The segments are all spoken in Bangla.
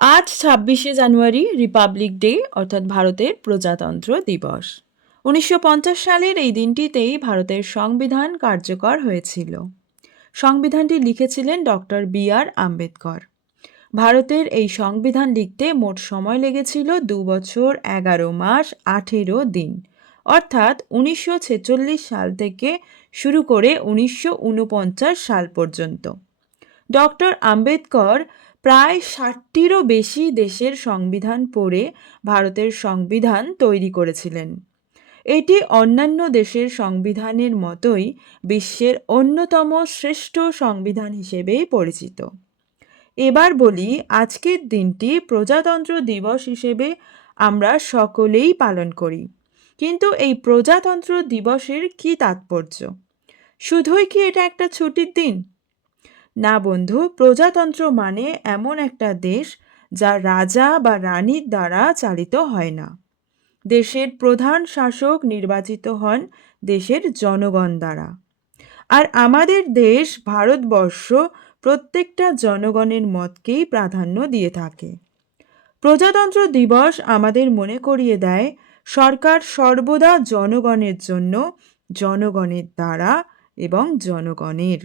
আজ ছাব্বিশে জানুয়ারি রিপাবলিক ডে, অর্থাৎ ভারতের প্রজাতন্ত্র দিবস। উনিশশো পঞ্চাশ সালের এই দিনটিতেই ভারতের সংবিধান কার্যকর হয়েছিল। সংবিধানটি লিখেছিলেন ডক্টর বি আর আম্বেদকর। ভারতের এই সংবিধান লিখতে মোট সময় লেগেছিল দু বছর এগারো মাস আঠেরো দিন। অর্থাৎ উনিশশো ছেচল্লিশ সাল থেকে শুরু করে উনিশশো উনপঞ্চাশ সাল পর্যন্ত। ডক্টর আম্বেদকর প্রায় ষাটটিরও বেশি দেশের সংবিধান পড়ে ভারতের সংবিধান তৈরি করেছিলেন। এটি অন্যান্য দেশের সংবিধানের মতোই বিশ্বের অন্যতম শ্রেষ্ঠ সংবিধান হিসেবেই পরিচিত। এবার বলি, আজকের দিনটি প্রজাতন্ত্র দিবস হিসেবে আমরা সকলেই পালন করি। কিন্তু এই প্রজাতন্ত্র দিবসের কী তাৎপর্য? শুধুই কি এটা একটা ছুটির দিন? না বন্ধু, প্রজাতন্ত্র মানে এমন একটা দেশ যা রাজা বা রানীর দ্বারা চালিত হয় না। দেশের প্রধান শাসক নির্বাচিত হন দেশের জনগণ দ্বারা। আর আমাদের দেশ ভারতবর্ষ প্রত্যেকটা জনগণের মতকেই প্রাধান্য দিয়ে থাকে। প্রজাতন্ত্র দিবস আমাদের মনে করিয়ে দেয়, সরকার সর্বদা জনগণের জন্য জনগণের দ্বারা এবং জনগণের।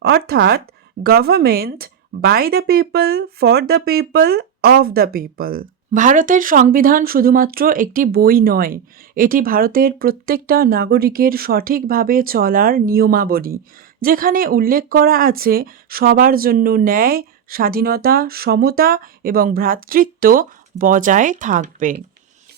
অর্থাৎ government by the people for the people of the people ভারতের সংবিধান শুধুমাত্র একটি বই নয়, এটি ভারতের প্রত্যেকটা নাগরিকের সঠিকভাবে চলার নিয়মাবলী, যেখানে উল্লেখ করা আছে সবার জন্য ন্যায়, স্বাধীনতা, সমতা এবং ভ্রাতৃত্ব বজায় থাকবে।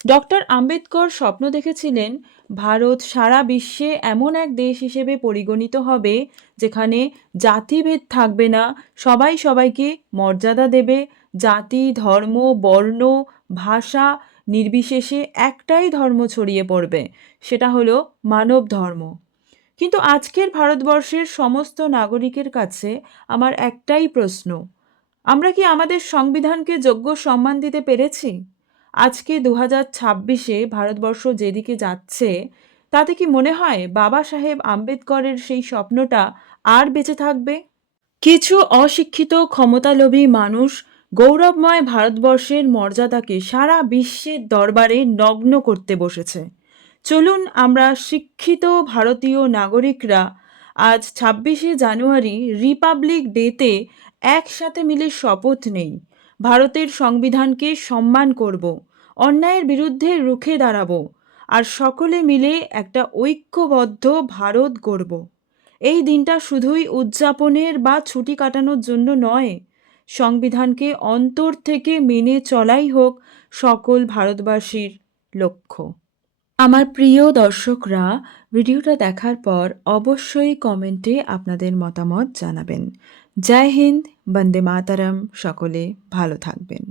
ডক্টর আম্বেদকর স্বপ্ন দেখেছিলেন, ভারত সারা বিশ্বে এমন এক দেশ হিসেবে পরিগণিত হবে, যেখানে জাতিভেদ থাকবে না, সবাই সবাইকে মর্যাদা দেবে, জাতি, ধর্ম, বর্ণ, ভাষা নির্বিশেষে একটাই ধর্ম ছড়িয়ে পড়বে, সেটা হলো মানব ধর্ম। কিন্তু আজকের ভারতবর্ষের সমস্ত নাগরিকের কাছে আমার একটাই প্রশ্ন, আমরা কি আমাদের সংবিধানকে যোগ্য সম্মান দিতে পেরেছি? আজকে দু হাজার ছাব্বিশে ভারতবর্ষ যেদিকে যাচ্ছে, তাতে কি মনে হয় বাবা সাহেব আম্বেদকরের সেই স্বপ্নটা আর বেঁচে থাকবে? কিছু অশিক্ষিত, ক্ষমতালোভী মানুষ গৌরবময় ভারতবর্ষের মর্যাদাকে সারা বিশ্বের দরবারে নগ্ন করতে বসেছে। চলুন আমরা শিক্ষিত ভারতীয় নাগরিকরা আজ ছাব্বিশে জানুয়ারি রিপাবলিক ডেতে একসাথে মিলে শপথ নেই। ভারতের সংবিধানকে সম্মান করব, অন্যায়ের বিরুদ্ধে রুখে দাঁড়াবো, আর সকলে মিলে একটা ঐক্যবদ্ধ ভারত গড়ব। এই দিনটা শুধুই উদযাপনের বা ছুটি কাটানোর জন্য নয়, সংবিধানকে অন্তর থেকে মেনে চলাই হোক সকল ভারতবাসীর লক্ষ্য। আমার প্রিয় দর্শকরা, ভিডিওটা দেখার পর অবশ্যই কমেন্টে আপনাদের মতামত জানাবেন। জয় হিন্দ, বন্দে মাতারম, সকলে ভালো থাকবেন।